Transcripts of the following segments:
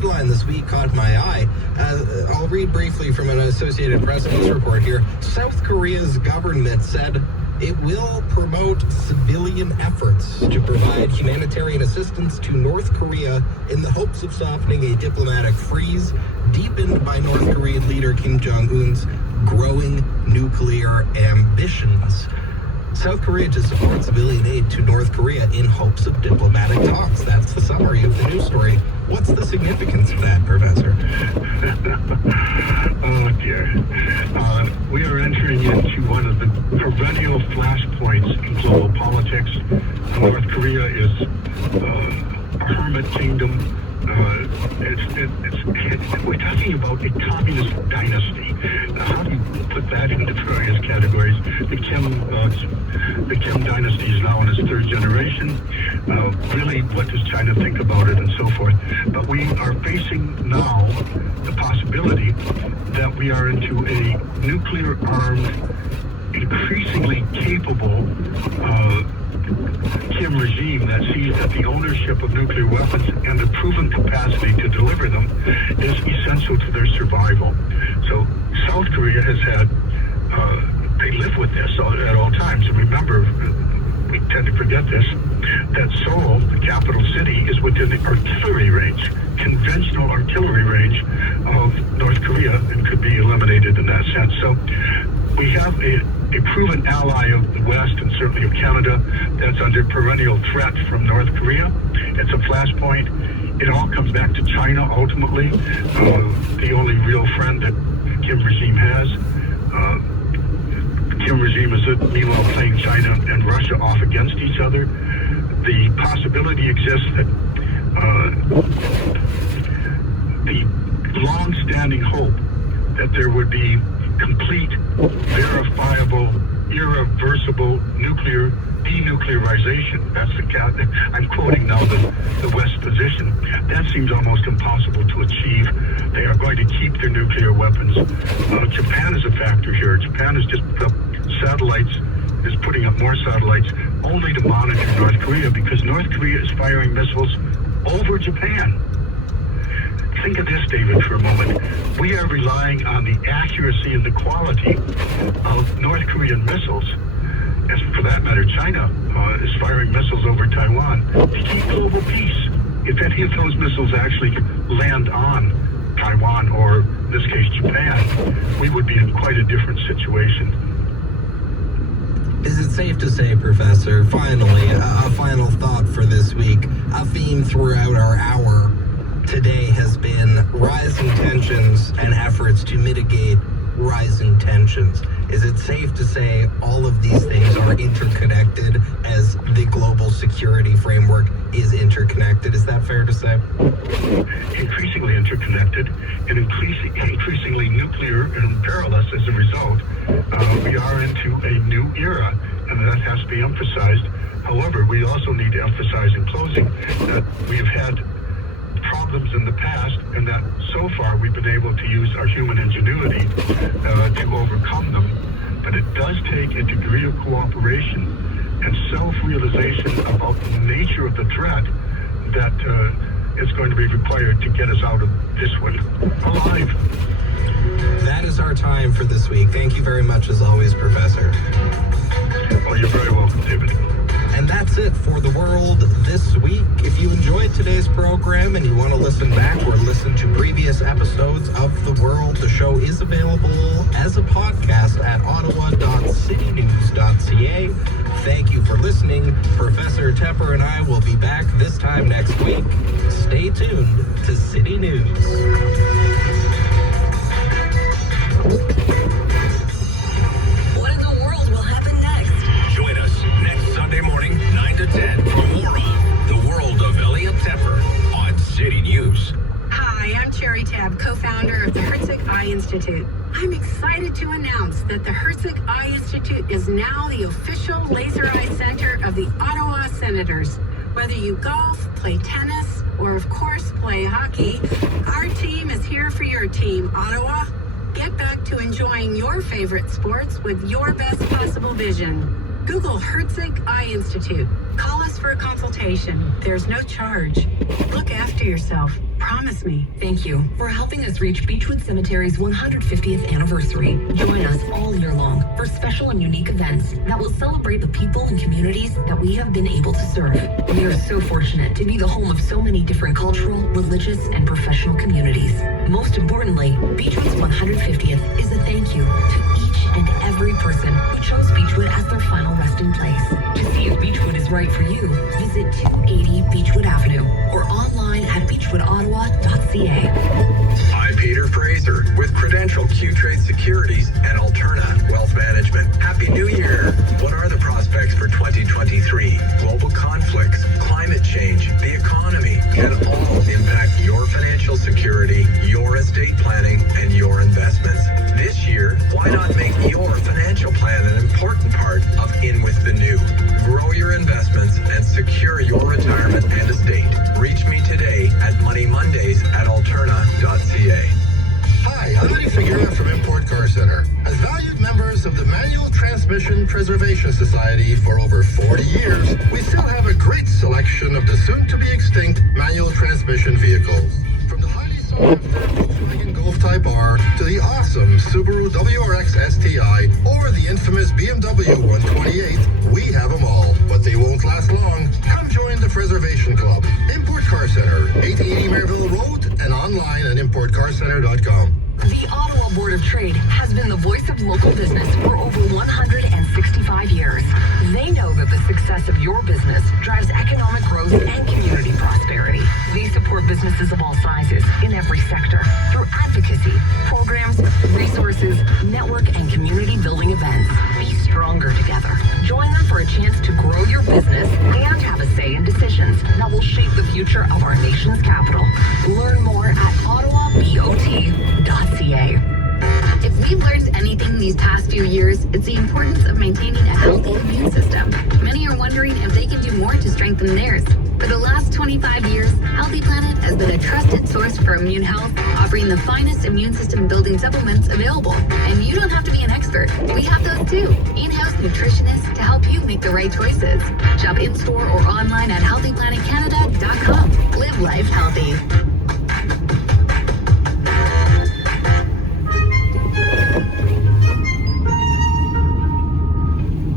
headline this week caught my eye. I'll read briefly from an Associated Press news report here. South Korea's government said it will promote civilian efforts to provide humanitarian assistance to North Korea in the hopes of softening a diplomatic freeze deepened by North Korean leader Kim Jong-un's growing nuclear ambitions. South Korea to support civilian aid to North Korea in hopes of diplomatic talks. That's the summary of the news story. What's the significance of that, Professor? Oh, dear. We are entering into one of the perennial flashpoints in global politics. North Korea is a hermit kingdom. We're talking about a communist dynasty. How do you put that into various categories? The Kim dynasty is now in its third generation. Really, what does China think about it and so forth? But we are facing now the possibility that we are into a nuclear-armed, increasingly capable Kim regime that sees that the ownership of nuclear weapons and the proven capacity to deliver them is essential to their survival. So South Korea has had, they live with this at all times. And remember, we tend to forget this, that Seoul, the capital city, is within the artillery range, conventional artillery range of North Korea, and could be eliminated in that sense. So we have a proven ally of the West and certainly of Canada that's under perennial threat from North Korea. It's a flashpoint. It all comes back to China ultimately, the only real friend that Kim regime has. Kim regime is meanwhile playing China and Russia off against each other. The possibility exists that the long-standing hope that there would be complete, verifiable, irreversible nuclear denuclearization. That's I'm quoting now the West position. That seems almost impossible to achieve. They are going to keep their nuclear weapons. Japan is a factor here. Japan has just put up satellites, is putting up more satellites only to monitor North Korea because North Korea is firing missiles over Japan. Think of this, David, for a moment. We are relying on the accuracy and the quality of North Korean missiles, as for that matter, China is firing missiles over Taiwan to keep global peace. If any of those missiles actually land on Taiwan, or in this case Japan, we would be in quite a different situation. Is it safe to say, Professor, finally, a final thought for this week, a theme throughout our hour today has been rising tensions and efforts to mitigate rising tensions. Is it safe to say all of these things are interconnected as the global security framework is interconnected? Is that fair to say? Increasingly interconnected and increasingly nuclear and perilous as a result. We are into a new era, and that has to be emphasized. However, we also need to emphasize in closing that we have had problems in the past, and that so far we've been able to use our human ingenuity to overcome them. But it does take a degree of cooperation and self-realization about the nature of the threat that is going to be required to get us out of this one alive. That is our time for this week. Thank you very much, as always, Professor. Well, you're very welcome, David. And that's it for The World this week. If you enjoyed today's program and you want to listen back or listen to previous episodes of The World, the show is available as a podcast at ottawa.citynews.ca. Thank you for listening. Professor Tepper and I will be back this time next week. Stay tuned to City News. What in the world will happen next? Join us next Sunday morning, 9 to 10, for more of The World of Elliot Tepper on City News. Hi, I'm Cherry Tab, co-founder of the Herzig Eye Institute. I'm excited to announce that the Herzig Eye Institute is now the official laser eye center of the Ottawa Senators. Whether you golf, play tennis, or of course play hockey, our team is here for your team, Ottawa. Get back to enjoying your favorite sports with your best possible vision. Google Herzig Eye Institute. Call us for a consultation. There's no charge. Look after yourself. Promise me. Thank you for helping us reach Beechwood Cemetery's 150th anniversary. Join us all year long for special and unique events that will celebrate the people and communities that we have been able to serve. We are so fortunate to be the home of so many different cultural, religious, and professional communities. Most importantly, Beechwood's 150th is a thank you to each and every person who chose Beechwood as their final resting place. To see if Beechwood is right for you, visit 280 Beechwood Avenue or online at beechwoodottawa.ca. I'm Peter Fraser with Credential Q-Trade Securities and Alterna Wealth Management. Happy New Year! What are the prospects for 2023? Global conflicts, climate change, the economy can all impact your financial security, your estate planning, and your investments. This year, why not make your financial plan an important part of In With the New? Grow your investments and secure your retirement and estate. Reach me today at moneymondays@alterna.ca. Hi, I'm Eddie Figueroa from Import Car Center. As valued members of the Manual Transmission Preservation Society for over 40 years, we still have a great selection of the soon-to-be extinct manual transmission vehicles. From the highly sought after Volkswagen Golf Type R to the awesome Subaru WRX STI or the infamous BMW 128, we have them all, but they won't last long. Come join the Preservation Club. Import Car Center, 880 Maryville Road, and online at importcarcenter.com. The Ottawa Board of Trade has been the voice of local business for over 165 years. They know that the success of your business drives economic growth and community prosperity. They support businesses of all sizes in every sector through advocacy, programs, resources, network, and community building events. Be stronger together. Join them for a chance to grow your business and have a say in decisions that will shape the future of our nation's capital. Learn more at ottawabot.ca. If we've learned anything these past few years, it's the importance of maintaining a healthy immune system. Many are wondering if they can do more to strengthen theirs. For the last 25 years, Healthy Planet has been a trusted source for immune health, offering the finest immune system building supplements available. And you don't have to be an expert. We have those too. In-house nutritionists to help you make the right choices. Shop in-store or online at healthyplanetcanada.com. Live life healthy.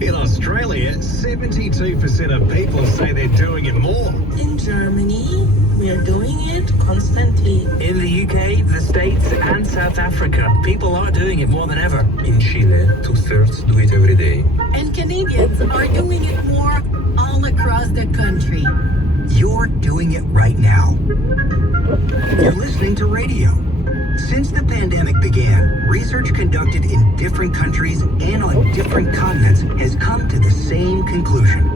In Australia, 72% of people say they're doing it more. In Germany, we are doing it constantly. In the UK, the States, and South Africa, people are doing it more than ever. In Chile, 2/3 do it every day. And Canadians are doing it more all across the country. You're doing it right now. You're listening to radio. Since the pandemic began, research conducted in different countries and on different continents has come to the same conclusion.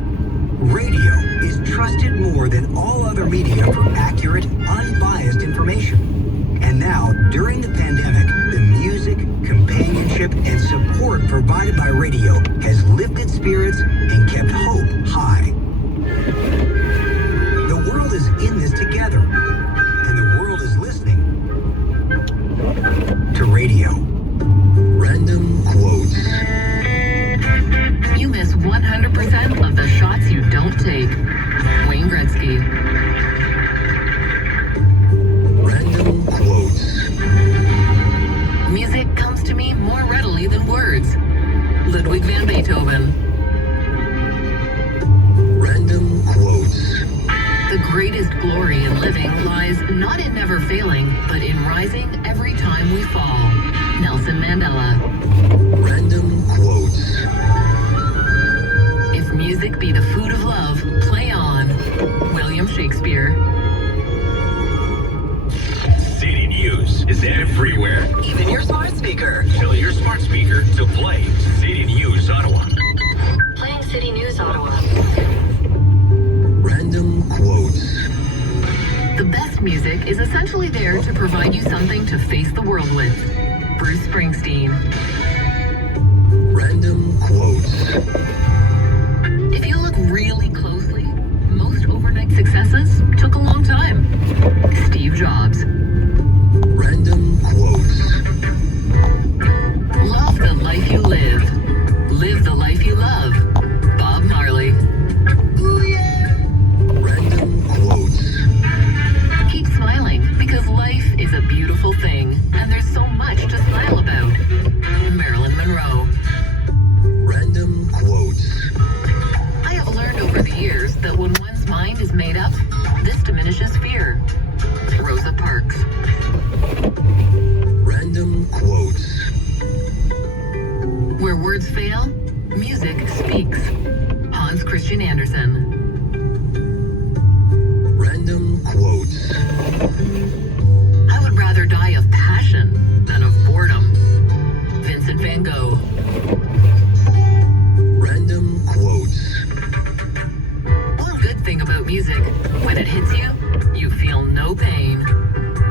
Radio is trusted more than all other media for accurate, unbiased information. And now, during the pandemic, the music, companionship, and support provided by radio has lifted spirits and kept hope high. The world is in this together, and the world is listening to radio. Random quotes. You miss 100% of the shots you don't take. Wayne Gretzky. Random quotes. Music comes to me more readily than words. Ludwig van Beethoven. Random quotes. The greatest glory in living lies not in never failing, but in rising every time we fall. Nelson Mandela. Random quotes. If music be the food of love, play on. William Shakespeare. City News is everywhere. Even your smart speaker. Tell your smart speaker to play City News Ottawa. Playing City News Ottawa. Random quotes. The best music is essentially there to provide you something to face the world with. Bruce Springsteen. Random quotes. If you look really closely, most overnight successes took a long time. Steve Jobs. Random quotes. Love the life you live. Live the life you love. Bob Marley. Ooh, yeah. Random quotes. Keep smiling. fail, music speaks. Hans Christian Andersen. Random quotes. I would rather die of passion than of boredom. Vincent van Gogh. Random quotes. One good thing about music, when it hits you, you feel no pain.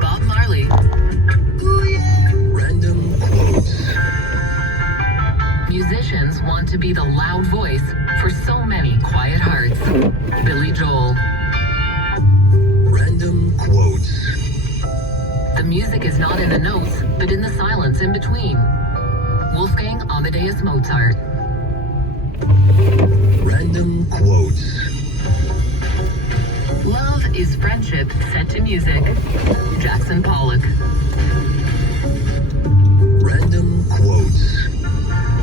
Bob Marley. Ooh, yeah. Random quotes. Musicians want to be the loud voice for so many quiet hearts. Billy Joel. Random quotes. The music is not in the notes, but in the silence in between. Wolfgang Amadeus Mozart. Random quotes. Love is friendship set to music. Jackson Pollock. Random quotes.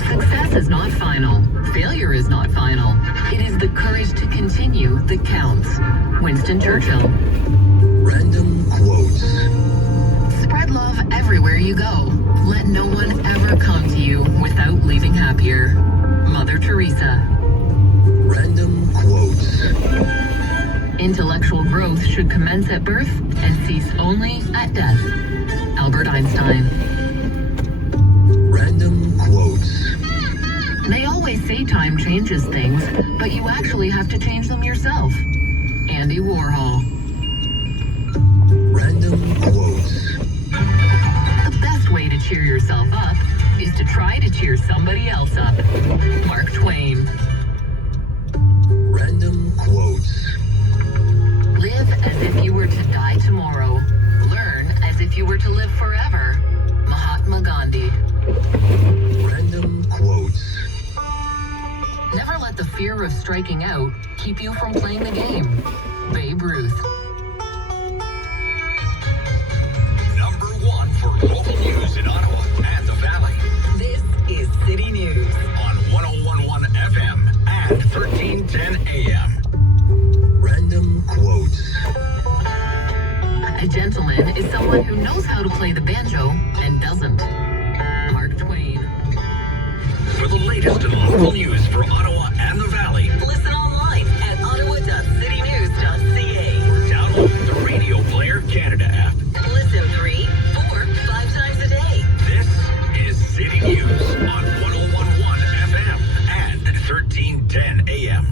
Success is not final. Failure is not final. It is the courage to continue that counts. Winston Churchill. Random quotes. Spread love everywhere you go. Let no one ever come to you without leaving happier. Mother Teresa. Random quotes. Intellectual growth should commence at birth and cease only at death. Albert Einstein. Random quotes. They always say time changes things, but you actually have to change them yourself. Andy Warhol. Random quotes. The best way to cheer yourself up is to try to cheer somebody else up. Mark Twain. Random quotes. Live as if you were to die tomorrow. Learn as if you were to live forever. Mahatma Gandhi. Random quotes. Never let the fear of striking out keep you from playing the game. Babe Ruth. Number one for local news in Ottawa and the Valley. This is City News. On 101.1 FM and 1310 AM. Random quotes. A gentleman is someone who knows how to play the banjo and doesn't. Mark Twain. For the latest in local news for Ottawa and the Valley, Listen online at ottawa.citynews.ca. or download the Radio Player Canada app. Listen 3, 4, 5 times a day. This is City News on 101.1 FM and 1310 AM.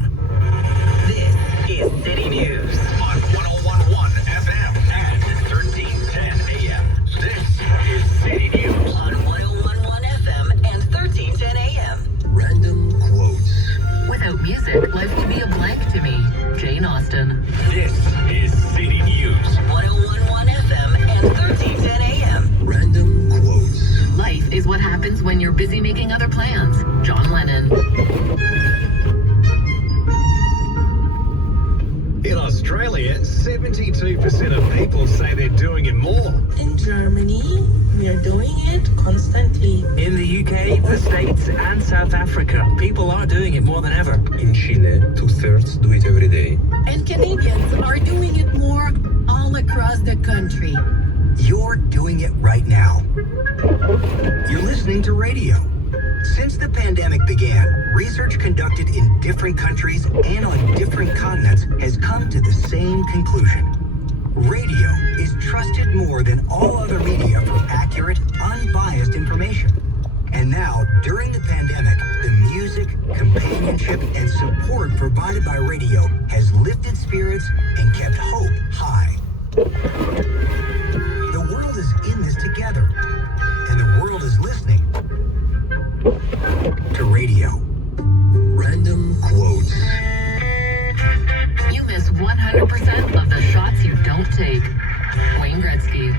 This is City News. On 101.1 FM and 1310 AM. This is City News. On 101.1 FM and 1310 AM. Random quotes. Without music, life could be a blank to me. Jane Austen. This is City News. 101.1 FM and 1310 AM. Random quotes. Life is what happens when you're busy making other plans. John Lennon. In Australia, 72% of people say they're doing it more. In Germany, we are doing it constantly. In the UK, the States, and South Africa, people are doing it more than ever. In Chile, 2/3 do it every day. And Canadians are doing it more all across the country. You're doing it right now. You're listening to radio. Since the pandemic began, research conducted in different countries and on different continents has come to the same conclusion. Radio is trusted more than all other media for accurate, unbiased information. And now, during the pandemic, the music, companionship, and support provided by radio has lifted spirits and kept hope high. The world is in this together, and the world is listening to radio. Random quotes. You miss 100% of the shots you don't take. Wayne Gretzky.